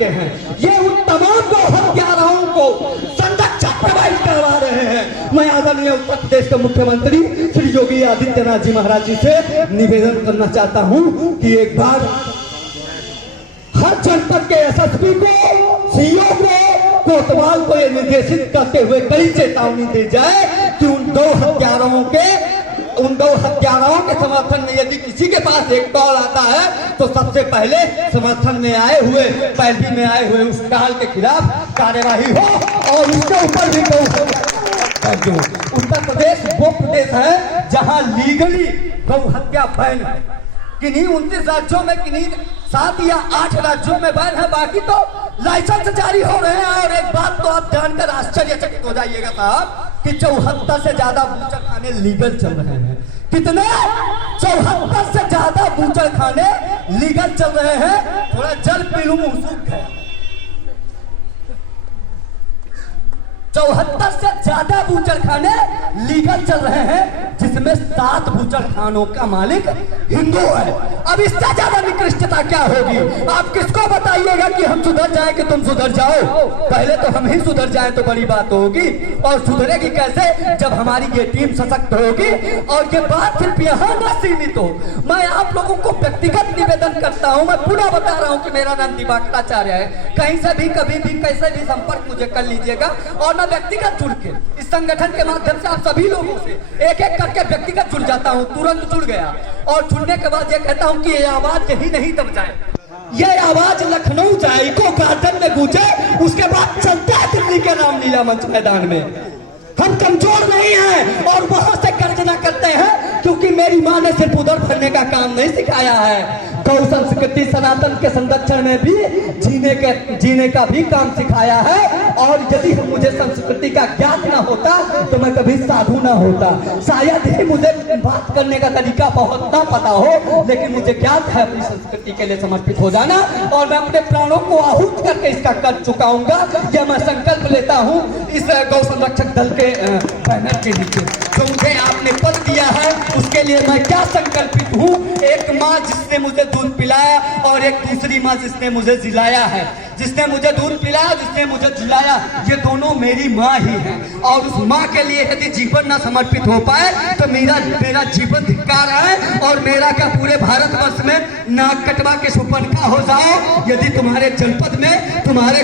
करके हैं, ये उन तमाम गौ हत्याराओं को संरक्षक प्रोवाइड करवा रहे हैं। मैं आदरणीय उत्तर प्रदेश के मुख्यमंत्री श्री योगी आदित्यनाथ जी महाराज जी से निवेदन करना चाहता हूं कि एक बार हर जनपद के एसएसपी को, सीओ को, कोतवाल को यह निर्देशित करते हुए कड़ी चेतावनी दी जाए कि उन गौ हत्याराओं के समर्थन में यदि किसी के पास एक कॉल आता है तो सबसे पहले समर्थन में आए हुए, पैरवी में आए हुए उस काल के खिलाफ कार्यवाही हो और उसके ऊपर भी उत्तर प्रदेश वो प्रदेश है जहां लीगली गौ हत्या बैन है। किन्हीं 29 राज्यों में, किन्हीं 7 या 8 राज्यों में बैन है, बाकी तो लाइसेंस जारी हो रहे हैं। और एक बात तो आप जानकर आश्चर्यचकित हो जाइएगा साहब कि 74 से ज्यादा बूचड़ खाने लीगल चल रहे हैं। कितने? 74 से ज्यादा बूचड़ खाने लीगल चल रहे हैं। थोड़ा जल पी लूं, मुंह सूख गया। 74 से ज्यादा बूचड़ खाने लीगल चल रहे हैं, जिसमें 7 बूचड़ खानों का मालिक हिंदू है। अब इससे ज्यादा निकृष्टता क्या होगी? आप किसको बताइएगा कि हम सुधर जाएं कि तुम सुधर जाओ? पहले तो हम ही सुधर जाएं तो बड़ी बात होगी। और सुधरेगी कैसे? जब हमारी ये टीम सशक्त होगी। और ये बात सिर्फ यहाँ न सीमित हो। मैं आप लोगों को व्यक्तिगत निवेदन करता हूँ, मैं पुनः बता रहा हूँ कि मेरा नाम दिवाकराचार्य है। कहीं से भी, कभी भी, कैसे भी संपर्क मुझे कर लीजिएगा। और मैं व्यक्तिगत जुड़ के इस संगठन के माध्यम से आप सभी लोगों से एक एक करके व्यक्तिगत जुड़ जाता हूं। तुरंत जुड़ गया और जुड़ने के बाद ये कहता हूं कि ये आवाज यही नहीं दब जाए, ये आवाज लखनऊ जाए, इको गार्डन में गूंजे, उसके बाद चलता है दिल्ली के रामलीला मंच मैदान में। हम कमजोर नहीं हैं और वहां से गर्जना करते हैं, क्योंकि मेरी मां ने सिर्फ उधर भरने का काम नहीं सिखाया है, गौ संस्कृति सनातन के संरक्षण में भी जीने का भी काम सिखाया है। और यदि मुझे संस्कृति का ज्ञान न होता तो मैं कभी साधु न होता। शायद ही मुझे बात करने का तरीका बहुत ना पता हो, लेकिन मुझे ज्ञात है अपनी संस्कृति के लिए समर्पित हो जाना। और मैं अपने प्राणों को आहूत करके इसका कर चुकाऊंगा। यह मैं संकल्प लेता हूँ इस गौ संरक्षक दल के बैनर के नीचे। जो मुझे आपने पद दिया है उसके लिए मैं क्या संकल्पित हूँ? एक माँ जिसने मुझे दूध पिलाया और एक दूसरी माँ जिसने मुझे जिलाया है। जिसने मुझे दूध पिलाया, जिसने मुझे जिलाया, ये दोनों मेरी माँ ही हैं। और उस माँ के लिए यदि जीवन न समर्पित हो पाए तो मेरा जीवन धिक्कार है। और मेरा क्या पूरे भारतवर्ष में नाक कटवा के सुपनका हो जाओ यदि तुम्हारे जनपद में, तुम्हारे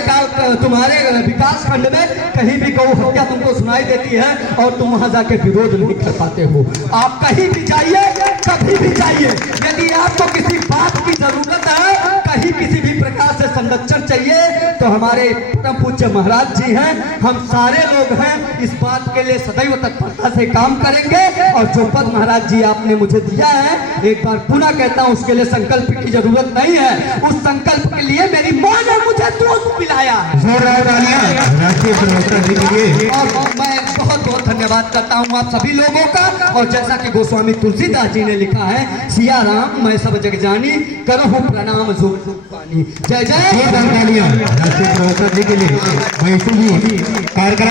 विकास खंड में कहीं भी गौ हत्या तुमको सुनाई देती है और तुम वहां जाके विरोध नहीं कर पाते हो। आप कहीं भी जाइए, कभी भी जाइए, यदि आपको किसी बात की जरूरत है, कहीं किसी भी प्रकार से संरक्षण चाहिए, तो हमारे परम पूज्य महाराज जी हैं, हम सारे लोग हैं, इस बात के लिए सदैव तत्परता से काम करेंगे। और जो पद महाराज जी आपने मुझे दिया है, एक बार पुनः कहता हूं, उसके लिए संकल्प की जरूरत नहीं है। उस संकल्प के लिए मेरी मां ने मुझे दूध पिलाया। और मैं बहुत बहुत धन्यवाद करता हूं आप सभी लोगों का। और जैसा कि गोस्वामी तुलसीदास जी ने लिखा है, सिया राम मैं सब जग जानी, करहूं प्रणाम जोर पानी। जय जय। राष्ट्रीय प्रवक्ता जी के लिए कार्यक्रम